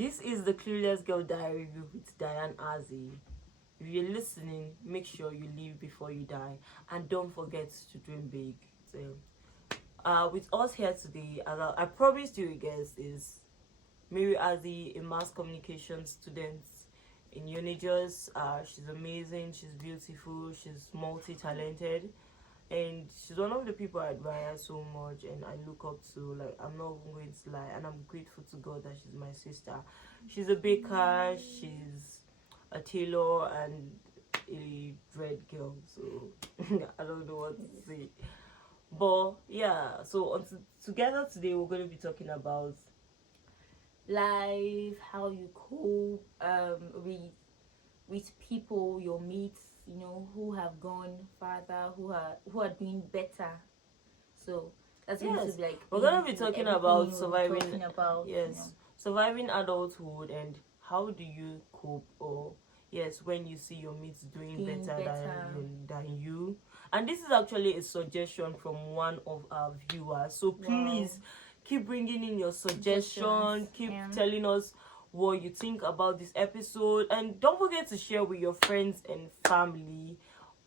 This is the Clueless Girl Diary with Diane Azzy. If you're listening, make sure you live before you die, and don't forget to dream big. So, with us here today, as I promised you guys, is Mary Azzy, a mass communication student in Unijust. She's amazing, she's beautiful, she's multi-talented, and she's one of the people I admire so much and I look up to. Like, I'm not even going to lie, and I'm grateful to God that she's my sister. She's a baker, she's a tailor, and a dread girl, so I don't know what to say. But yeah, so together today we're going to be talking about life, how you cope with people, your mates, who have gone farther, who are doing better. So that's going to be like, we're going to be talking about surviving. Yes, surviving adulthood and how do you cope, or yes, when you see your mates doing better than you. And this is actually a suggestion from one of our viewers, so please keep bringing in your suggestion, keep telling us what you think about this episode, and don't forget to share with your friends and family.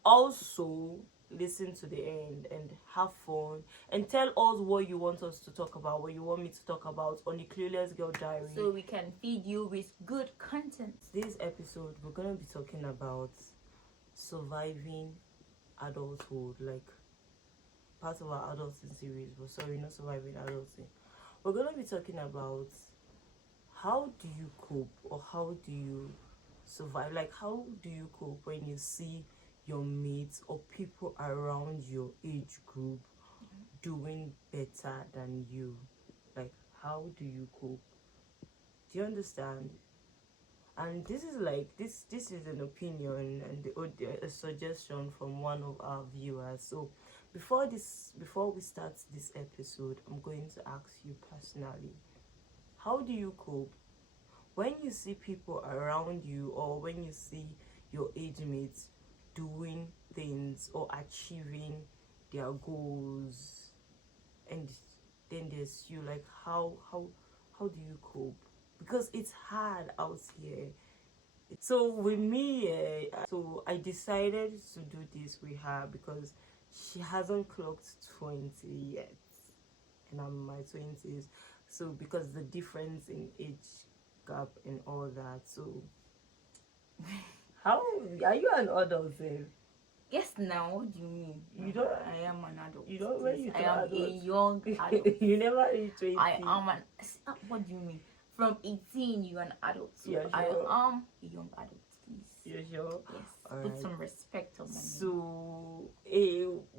Also, listen to the end and have fun, and tell us what you want us to talk about, what you want me to talk about on the Clueless Girl Diary, so we can feed you with good content. This episode we're gonna be talking about surviving adulthood, like part of our adulting series, but sorry, not surviving adulting. We're gonna be talking about how do you cope, or how do you survive, like how do you cope when you see your mates or people around your age group doing better than you. Like, how do you cope? Do you understand? And this is like this is an opinion and a suggestion from one of our viewers. So before we start this episode, I'm going to ask you personally, how do you cope when you see people around you, or when you see your age mates doing things or achieving their goals, and then there's you? Like, how do you cope? Because it's hard out here. So with me, so I decided to do this with her because she hasn't clocked 20 yet, and I'm in my 20s. So because the difference in age gap and all that. So how are you an adult then? Yes, now what do you mean? You don't. I am an adult. You don't. When you I am adult. a young adult. You never reach 20. I am an. What do you mean? From 18, you're an adult. So yeah, sure. I am a young adult. Please. You're sure? Yes. All Put right. some respect on my name. So,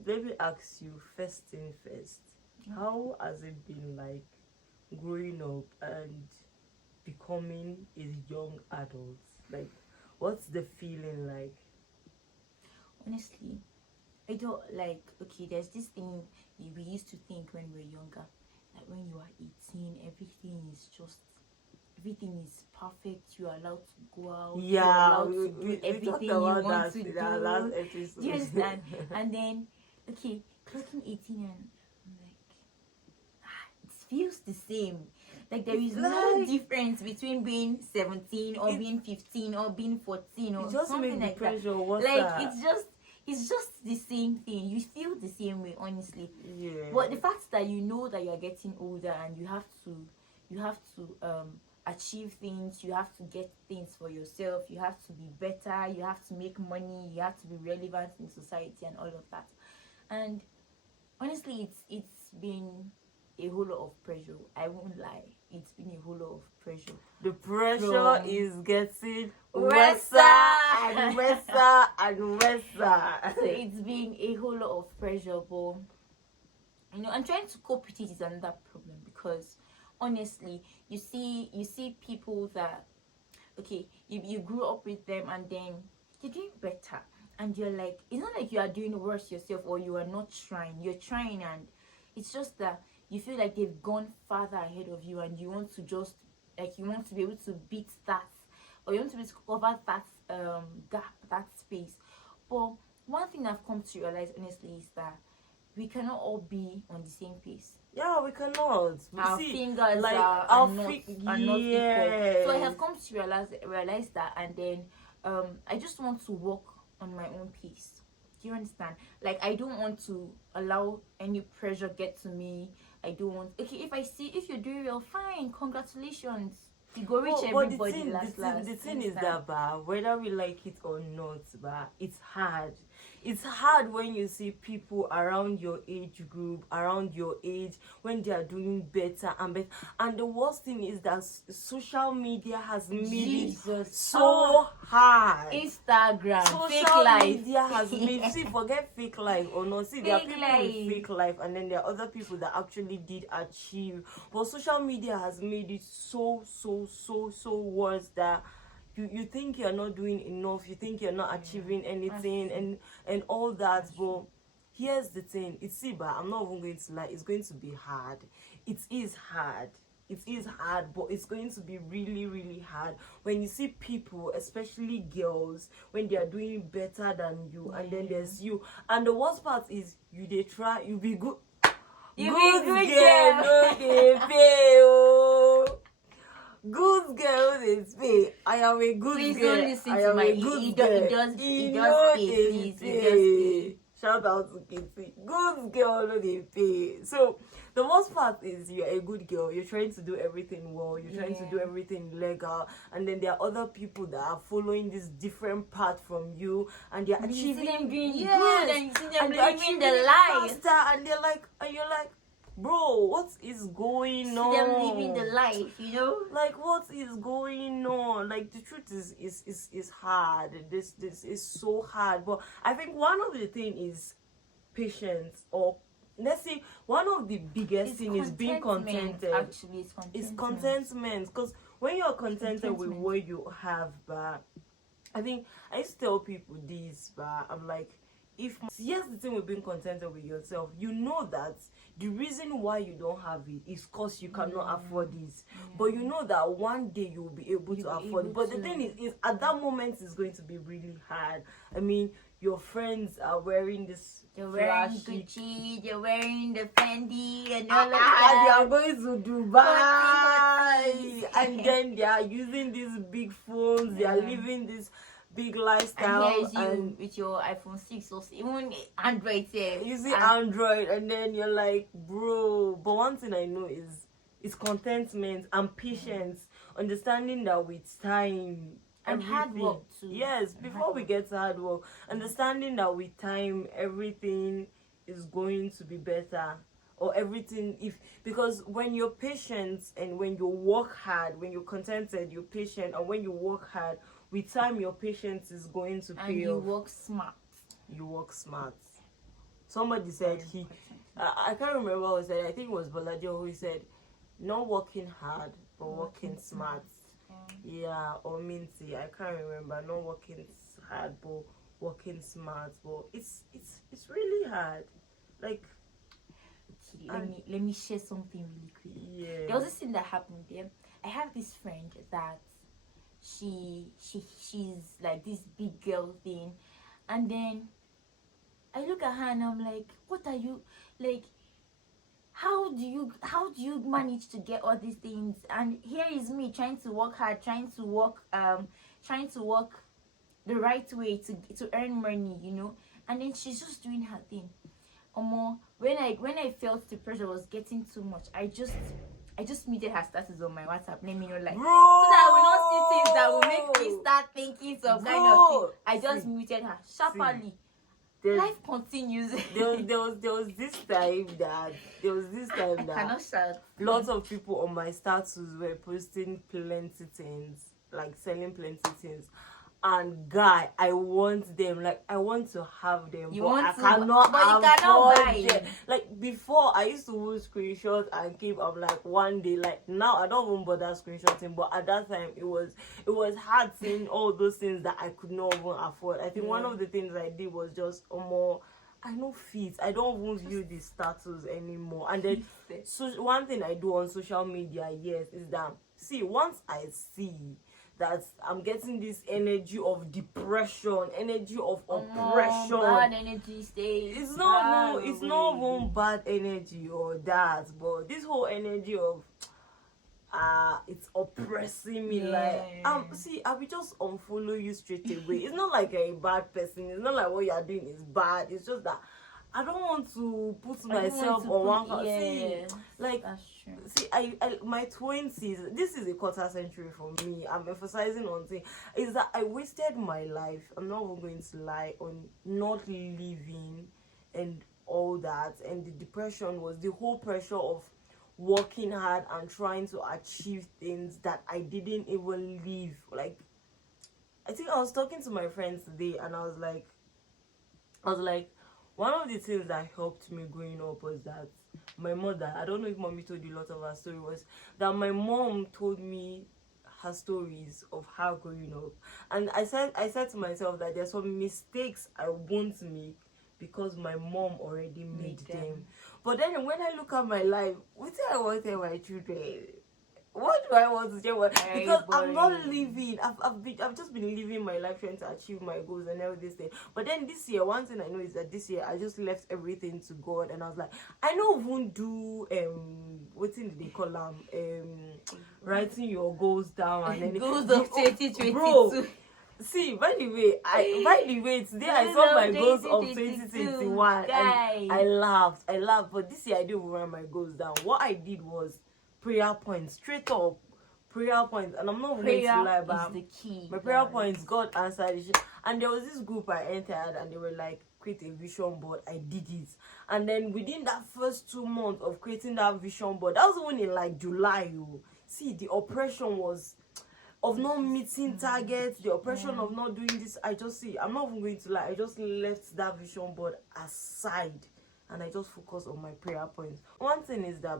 let me ask you first thing first. How has it been like growing up and becoming a young adult? Like, what's the feeling like? Honestly, I don't like. Okay, there's this thing we used to think when we were younger, that when you are 18, everything is perfect. You are allowed to go out. Yeah, you are allowed to do everything you want to do. Last episode. Do you understand? And then, okay, clocking 18, and I'm like, it feels the same. Like, there is no difference between being 17 or being 15 or being 14 or something like that. Like, it's just the same thing. You feel the same way, honestly. Yeah. But the fact that you know that you're getting older and you have to achieve things, you have to get things for yourself, you have to be better, you have to make money, you have to be relevant in society and all of that. And honestly, it's been a whole lot of pressure. I won't lie. It's been a whole lot of pressure. The pressure is getting worse and worse and worse. So it's been a whole lot of pressure, but I'm trying to cope with it is another problem, because honestly, you see people that, okay, you grew up with them and then they're doing better, and you're like, it's not like you are doing worse yourself or you are not trying. You're trying, and it's just that you feel like they've gone farther ahead of you, and you want to just, like, you want to be able to beat that, or you want to be able to cover that gap, that space. But one thing I've come to realize, honestly, is that we cannot all be on the same pace. Yeah, we cannot. Our See, fingers like are our not fi- are not equal. So I have yes. come to realize that, and then I just want to walk on my own pace. Do you understand? Like, I don't want to allow any pressure get to me. I don't want. Okay, if you're doing well, fine, congratulations. You go reach But everybody last. the thing You is understand? that, whether we like it or not, it's hard. It's hard when you see people around your age group, around your age, when they are doing better and better. And the worst thing is that social media has made Jesus. it so hard. Instagram, fake Social life. media has made, see, forget fake life or not. See, there are Fake people life. with fake life, and then there are other people that actually did achieve. But social media has made it so worse that you think you're not doing enough, you think you're not achieving anything, and all that. But here's the thing, I'm not even going to lie, it's going to be hard. It is hard. It is hard, but it's going to be really hard when you see people, especially girls, when they are doing better than you, and then there's you. And the worst part is, you be good. You good be good girl, no dey pay, oh. Good girl is pay. I am a good Please girl. don't listen I to am my a good it girl. does no pay, dey please. It pay. does pay. Shout out to Kitty. Good girl, no dey pay. So the most part is, you're a good girl. You're trying to do everything well. You're trying to do everything legal, and then there are other people that are following this different path from you, and they're You see achieving them doing yes, good, and you see them they're living achieving the it life. faster, and you're like, bro, what is going See on? them living the life, you know. Like, what is going on? Like, the truth is hard. This is so hard. But I think one of the thing is patience, or let's say one of the biggest thing is being contented. Actually, it's contentment. Because when you're contented with what you have, but I think I used to tell people this, but I'm like, here's the thing with being contented with yourself, you know that the reason why you don't have it is because you cannot afford this, but you know that one day you'll be able to afford it. But the thing is at that moment it's going to be really hard. I mean, your friends are wearing this, you're wearing Gucci, you're wearing the Fendi, and all of that. They are going to Dubai, and then they are using these big phones, they are living this big lifestyle, and here's you with your iPhone 6 or even Android here. You see Android, and then you're like, bro. But one thing I know is contentment and patience, understanding that with time and hard work too. Yes, before we get to hard work, understanding that with time everything is going to be better, or everything, because when you're patient and when you work hard, when you're contented, you're patient, and when you work hard, with time your patience is going to pay off. And you work smart. You work smart. Somebody said I can't remember who said it. I think it was Baladio who said, not working hard but working smart. Yeah, or Minty, I can't remember. Not working hard but working smart. But it's really hard. Like, let me share something really quick. Yeah. There was this thing that happened there. I have this friend that she's like this big girl thing, and then I look at her and I'm like, what are you like? How do you manage to get all these things? And here is me trying to work hard, trying to work the right way to earn money, you know. And then she's just doing her thing. When I felt the pressure was getting too much, I just muted her status on my WhatsApp. Let me know, like, Bro! so that I will not see things that will make me start thinking some kind of thing. I just muted her sharply. Life continues. there was this time that I cannot shout. Lots of people on my status were posting plenty things, like selling plenty things. And guy, I want them. Like, I want to have them, but I cannot afford them. Like, before, I used to use screenshots and keep. I'm like, one day. Like, now I don't even bother screenshotting. But at that time, it was hard seeing all those things that I could not even afford. I think one of the things I did was just I know fit. I don't even view the status anymore. And then, so one thing I do on social media, yes, is that, see, once I see that I'm getting this energy of depression, energy of oppression. Bad energy stays. It's not even bad energy or that, but this whole energy of it's oppressing me. Like see, I will just unfollow you straight away. It's not like you're a bad person, it's not like what you're doing is bad, it's just that I don't want to put myself on one. See, like that's true. See, I my 20s, this is a quarter century for me. I'm emphasizing on thing is that I wasted my life, I'm not even going to lie, on not living and all that. And the depression was the whole pressure of working hard and trying to achieve things that I didn't even live. Like, I think I was talking to my friends today, and I was like, one of the things that helped me growing up was that my mother, I don't know if mommy told you a lot of her story, was that my mom told me her stories of her growing up. And I said to myself that there's some mistakes I won't make because my mom already made them. But then when I look at my life, what do I want to tell my children? What do I want to tell? Because I'm not living. I've just been living my life trying to achieve my goals and everything. But then this year, one thing I know is that this year I just left everything to God, and I was like, I know won't do what thing did they call them? Writing your goals down and then goals of 2022. Bro, see, by the way, today I saw my goals of 2021 and I laughed. But this year I didn't write my goals down. What I did was prayer points, straight up prayer points, and I'm not going to lie about the key. My prayer points, God answered it. And there was this group I entered, and they were like, create a vision board. I did it, and then within that first 2 months of creating that vision board, that was only in like July. See, the oppression was of not meeting targets, the oppression of not doing this. I'm not even going to lie, I just left that vision board aside, and I just focused on my prayer points. One thing is that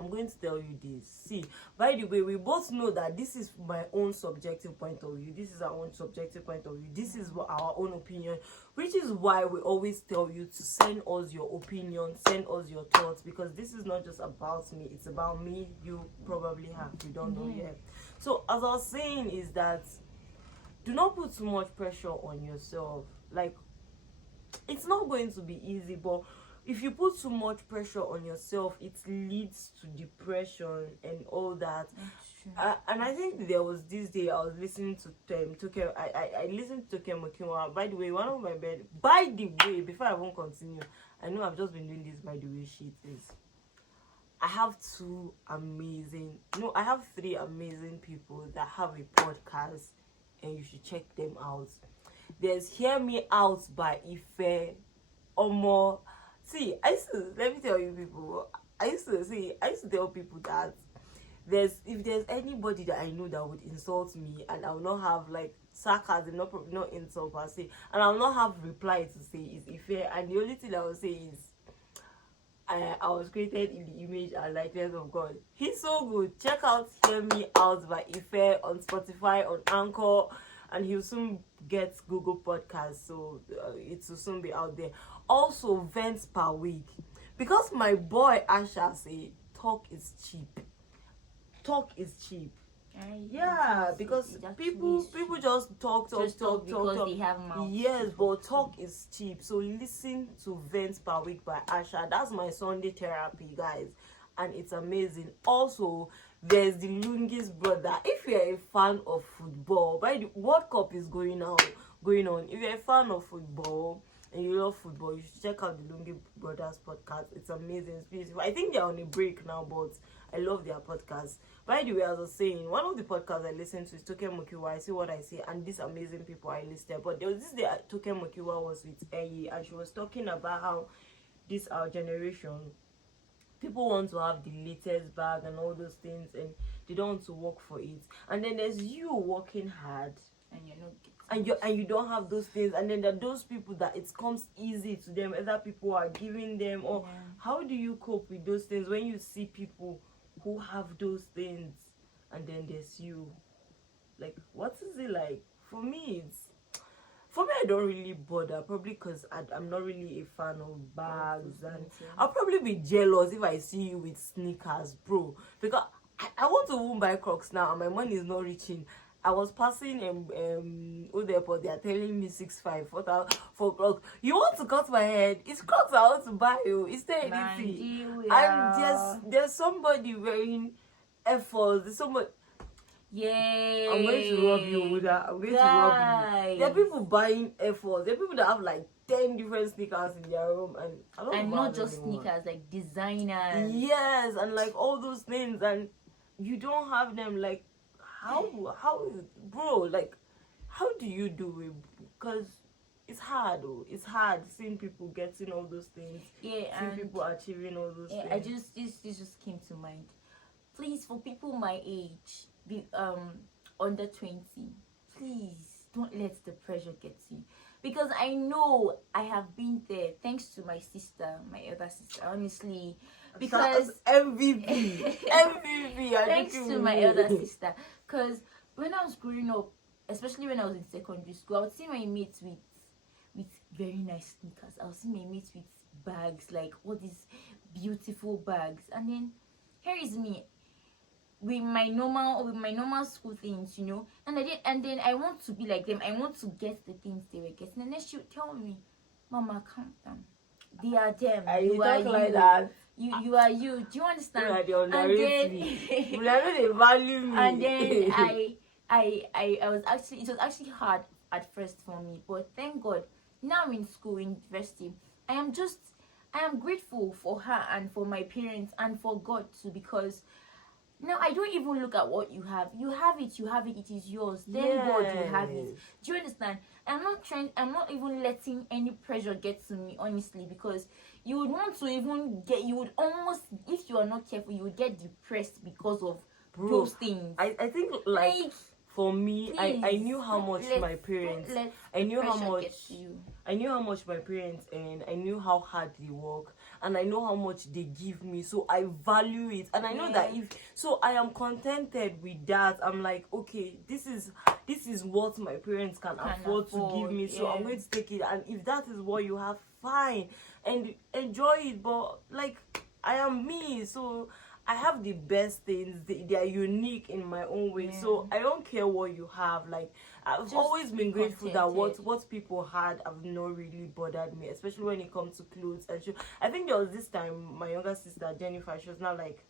I'm going to tell you this. See, by the way, we both know that this is my own subjective point of view. This is our own subjective point of view. This is our own opinion, which is why we always tell you to send us your opinion, send us your thoughts, because this is not just about me. It's about me. You probably have. You don't know yet. So, as I was saying, is that do not put too much pressure on yourself. Like, it's not going to be easy, but if you put too much pressure on yourself, it leads to depression and all that. And I think there was this day I was listening to Toke. I listened to Toke Mokiwa. By the way, one of my bed. By the way, before I won't continue, I know I've just been doing this. By the way, shit is. I have I have 3 amazing people that have a podcast, and you should check them out. There's Hear Me Out by Ife Omo. See, let me tell you people, I used to tell people that if there's anybody that I know that would insult me, and I will not have like sarcasm, not insult per se, and I will not have reply to say is Ife, and the only thing I will say is I was created in the image and likeness of God. He's so good. Check out Hear Me Out by Ife on Spotify, on Anchor, and he'll soon get Google Podcasts, so it will soon be out there. Also, vents per week, because my boy Asha say talk is cheap. Yeah, because people just talk because they have mouths. Yes, but talk is cheap. So listen to Vents Per Week by Asha. That's my Sunday therapy, guys, and it's amazing. Also, there's the Lungis brother. If you're a fan of football, by the World Cup is going on. If you're a fan of football and you love football, you should check out the Lungi Brothers podcast. It's amazing. It's beautiful. I think they're on a break now, but I love their podcast. By the way, as I was saying, one of the podcasts I listened to is Toke Mokiwa, I See What I Say, and these amazing people I listed. But there was this day Toke Mokiwa was with Heyyyy, and she was talking about how this our generation, people want to have the latest bag and all those things, and they don't want to work for it. And then there's you working hard, and you're not and you don't have those things, and then there are those people that it comes easy to them, other people are giving them. Or how do you cope with those things when you see people who have those things, and then there's you? Like, what is it like? For me, I don't really bother, probably because I'm not really a fan of bags, and I'll probably be jealous if I see you with sneakers, bro, because I want to even buy Crocs now, and my money is not reaching. I was passing Old Airport. They are telling me 6.5 for Crocs. You want to cut my head? It's Crocs I want to buy you. Is there anything? Nigeria. And there's somebody wearing Air Force. There's somebody. Yay. I'm going to rob you with that. I'm going to rob you. There are people buying Air Force. There are people that have like 10 different sneakers in their room, and I don't. And not just anymore. sneakers, like designers. Yes, and like all those things, and you don't have them. Like how bro? Like how do you do it? Because it's hard. Oh, it's hard seeing people getting all those things. Yeah, seeing and people achieving all those things. I just this just came to mind. Please, for people my age, be under 20, please don't let the pressure get to you, because I know I have been there, thanks to my sister, my elder sister, honestly, because MVP thanks to my elder sister, because when I was growing up, especially when I was in secondary school, I would see my mates with very nice sneakers. I would see my mates with bags, like all these beautiful bags, and then here is me with my normal school things, you know, and then I want to be like them. I want to get the things they were getting, and then she would tell me, "Mama, calm down. They are them. You are talk you. like that. You are you. Do you understand?" And then they value me. And then I was actually, it was actually hard at first for me, but thank God now in school, in university, I am grateful for her and for my parents and for God too, because now I don't even look at what you have. You have it, it is yours. Thank God you have it. Do you understand? I'm not even letting any pressure get to me, honestly, because you would want to you would almost, if you are not careful, you would get depressed because of those things. I think like for me, I knew how much my parents, I knew how much my parents and I knew how hard they work, and I know how much they give me, so I value it, and I know that I am contented with that. I'm like, okay, this is what my parents can afford to give me, so I'm going to take it, and if that is what you have, fine, and enjoy it. But like, I am me, so I have the best things. They are unique in my own way. So I don't care what you have. Like, I've just always been grateful that what people had have not really bothered me, especially when it comes to clothes and shoes. I think there was this time my younger sister Jennifer, she was now like,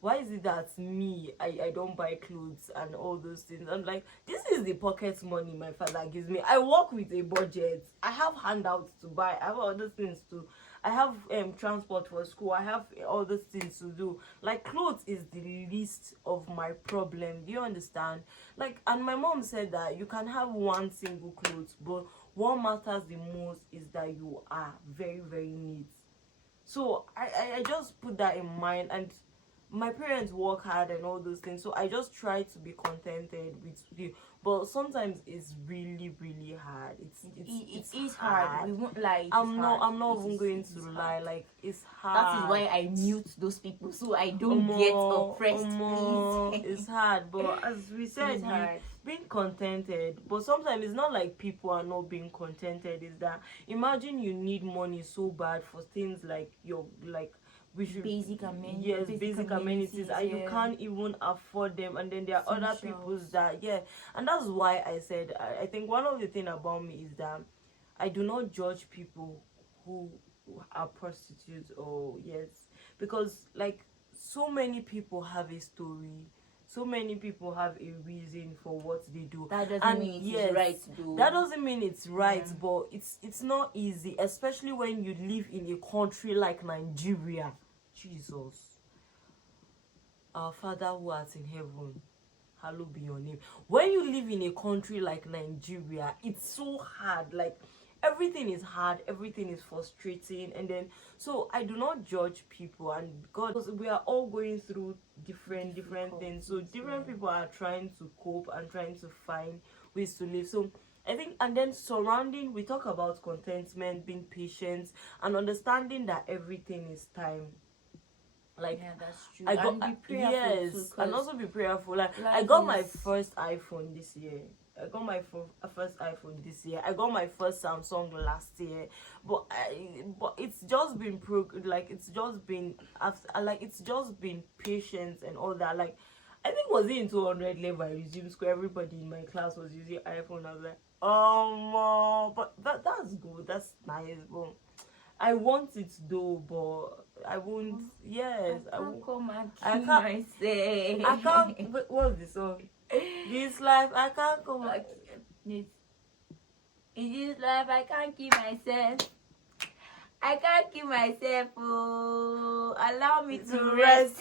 why is it that me, I don't buy clothes and all those things? I'm like, this is the pocket money my father gives me. I work with a budget. I have handouts to buy. I have other things to. I have transport for school. I have all those things to do. Like, clothes is the least of my problem. Do you understand? Like, and my mom said that you can have one single clothes, but what matters the most is that you are very, very neat. So I just put that in mind, and my parents work hard and all those things, so I just try to be contented with you. But sometimes it's really, really hard. It is hard. We won't lie. I'm not even going to lie. Like, it's hard. That is why I mute those people, so I don't get oppressed. Please. It's hard, but as we said, being contented. But sometimes it's not like people are not being contented. Is that, imagine you need money so bad for things like basic amenities, and you can't even afford them, and then there are other people's that and that's why I said I think one of the thing about me is that I do not judge people who are prostitutes, or because like, so many people have a story, so many people have a reason for what they do. That doesn't mean it's right to do. That doesn't mean it's right, but it's not easy, especially when you live in a country like Nigeria. Jesus, our Father who art in heaven, hallowed be your name. When you live in a country like Nigeria, it's so hard. Like, everything is hard, everything is frustrating, and then so I do not judge people, and because we are all going through different things, so different people are trying to cope and trying to find ways to live. So I think, and then we talk about contentment, being patient, and understanding that everything is time. Like, Yeah, that's true. I got And be prayerful yes, too, and 'cause also be prayerful. Like, I life got my is- first iPhone this year. I got my first iPhone this year. I got my first Samsung last year, but it's just been like it's just been after like it's just been patience and all that. Like, I think was it in 200 level I resumed school. Everybody in my class was using iPhone. I was like, but that's good. That's nice, but I want it though, but I won't. Yes, I can't won't. come and I kill can't. myself. I can't. What's the song? This life, I can't come. Like, in this life, I can't kill myself. I can't kill myself. Oh, allow me to rest.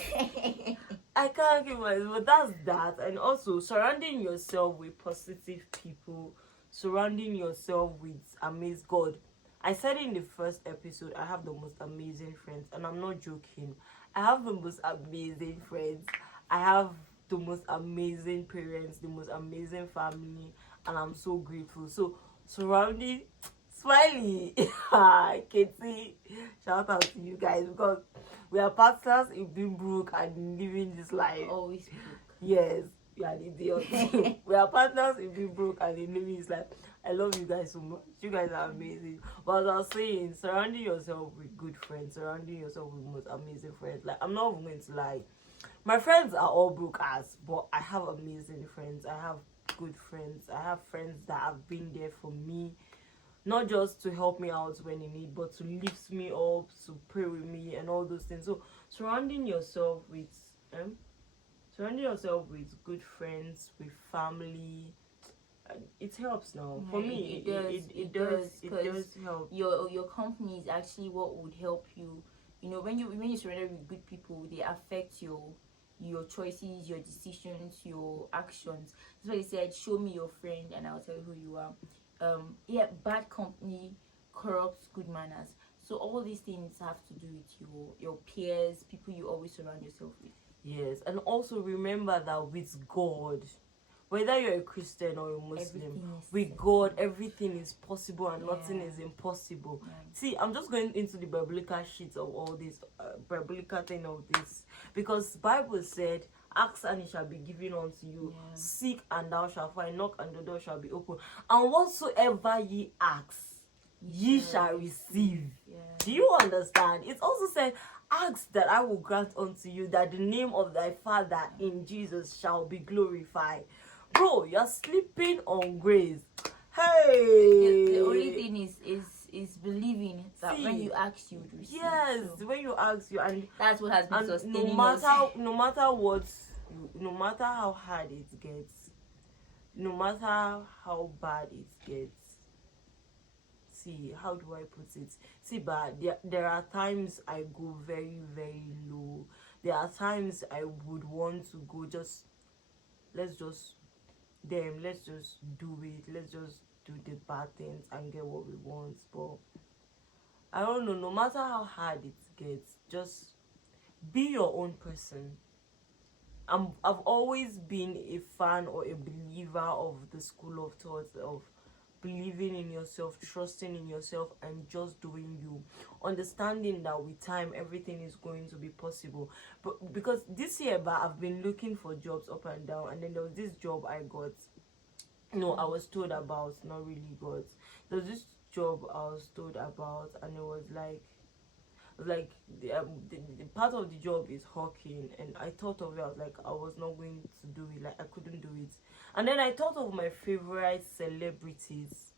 I can't give myself. But that's that. And also surrounding yourself with positive people, surrounding yourself with amazing God. I said in the first episode, I have the most amazing friends, and I'm not joking. I have the most amazing friends. I have the most amazing parents, the most amazing family, and I'm so grateful. So surrounding Smiley, Katie, shout out to you guys because we are partners in being broke and living this life. Always broke. Yes, we are idiots. We are partners in being broke and in living this life. I love you guys so much. You guys are amazing. But as I was saying, surrounding yourself with good friends, surrounding yourself with most amazing friends. Like, I'm not even going to lie. My friends are all broke ass, but I have amazing friends. I have good friends. I have friends that have been there for me, not just to help me out when in need, but to lift me up, to pray with me, and all those things. So surrounding yourself with good friends, with family, it helps now. For me, it does help. Your company is actually what would help you. You know, when you surround with good people, they affect your choices, your decisions, your actions. That's why they said, "Show me your friend, and I'll tell you who you are." Yeah, bad company corrupts good manners. So all these things have to do with your peers, people you always surround yourself with. Yes, and also remember that with God, whether you're a Christian or a Muslim, with God everything is possible and nothing is impossible. See, I'm just going into the biblical sheet of all this, biblical thing of this, because Bible said, ask and it shall be given unto you, seek and thou shalt find, knock and the door shall be open, and whatsoever ye ask, ye shall receive. Do you understand? It also said, ask that I will grant unto you, that the name of thy Father in Jesus shall be glorified. Bro, you're sleeping on grace. Hey, the only thing is believing that when you ask, you would receive. Yes, so when you ask, you, and that's what has been sustaining no matter what, no matter how hard it gets, no matter how bad it gets. See, how do I put it? See, but there are times I go very, very low. There are times I would want to go let's just do it. Let's just do the bad things and get what we want. But I don't know, no matter how hard it gets, just be your own person. I've always been a fan or a believer of the school of thought of believing in yourself, trusting in yourself, and just doing you, understanding that with time everything is going to be possible. But because this year, I've been looking for jobs up and down, and then there was this job I got. No, I was told about, not really got. There was this job I was told about, and it was like the part of the job is hawking, and I thought of it. I was like, I was not going to do it, like I couldn't do it. And then I thought of my favorite celebrities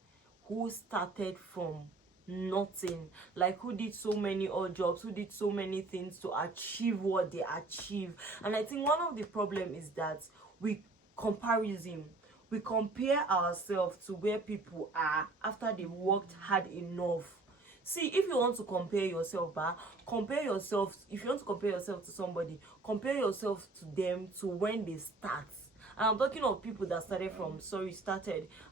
who started from nothing, like who did so many odd jobs, who did so many things to achieve what they achieve. And I think one of the problem is that we compare ourselves to where people are after they worked hard enough. See, if you want to compare yourself, if you want to compare yourself to somebody, compare yourself to them to when they start. And I'm talking of people that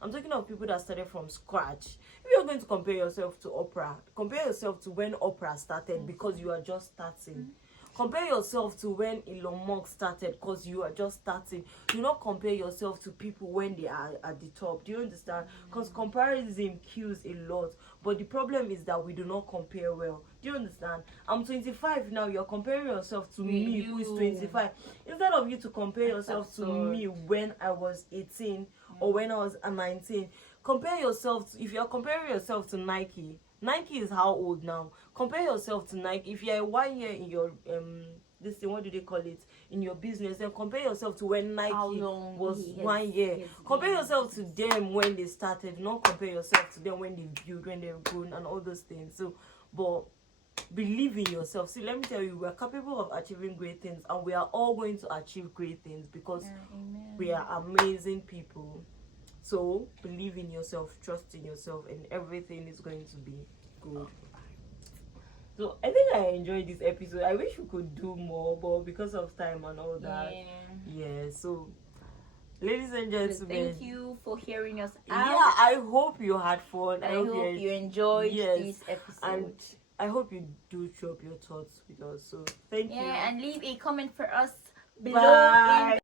I'm talking of people that started from scratch. If you're going to compare yourself to Oprah, compare yourself to when Oprah started, because you are just starting. Compare yourself to when Elon Musk started, because you are just starting. Do not compare yourself to people when they are at the top. Do you understand? Because comparison kills a lot. But the problem is that we do not compare well. Do you understand? I'm 25 now. You're comparing yourself to me, who is You. 25. Instead of you to compare yourself to absurd. me when I was 18 or when I was 19, compare yourself to, if you're comparing yourself to Nike. Nike is how old now? Compare yourself to Nike. If you're 1 year in your this thing, what do they call it, in your business, then compare yourself to when Nike was 1 year. Compare yourself to them when they started, not compare yourself to them when they built, when they've grown, and all those things. So, but believe in yourself. See, let me tell you, we are capable of achieving great things, and we are all going to achieve great things because we are amazing people. So believe in yourself, trust in yourself, and everything is going to be good. So I think I enjoyed this episode. I wish we could do more, but because of time and all that, yeah. So, ladies and gentlemen, thank you for hearing us out. Yeah, I hope you had fun. I hope you enjoyed this episode. And I hope you do drop your thoughts with us. So thank you. And leave a comment for us below. Bye.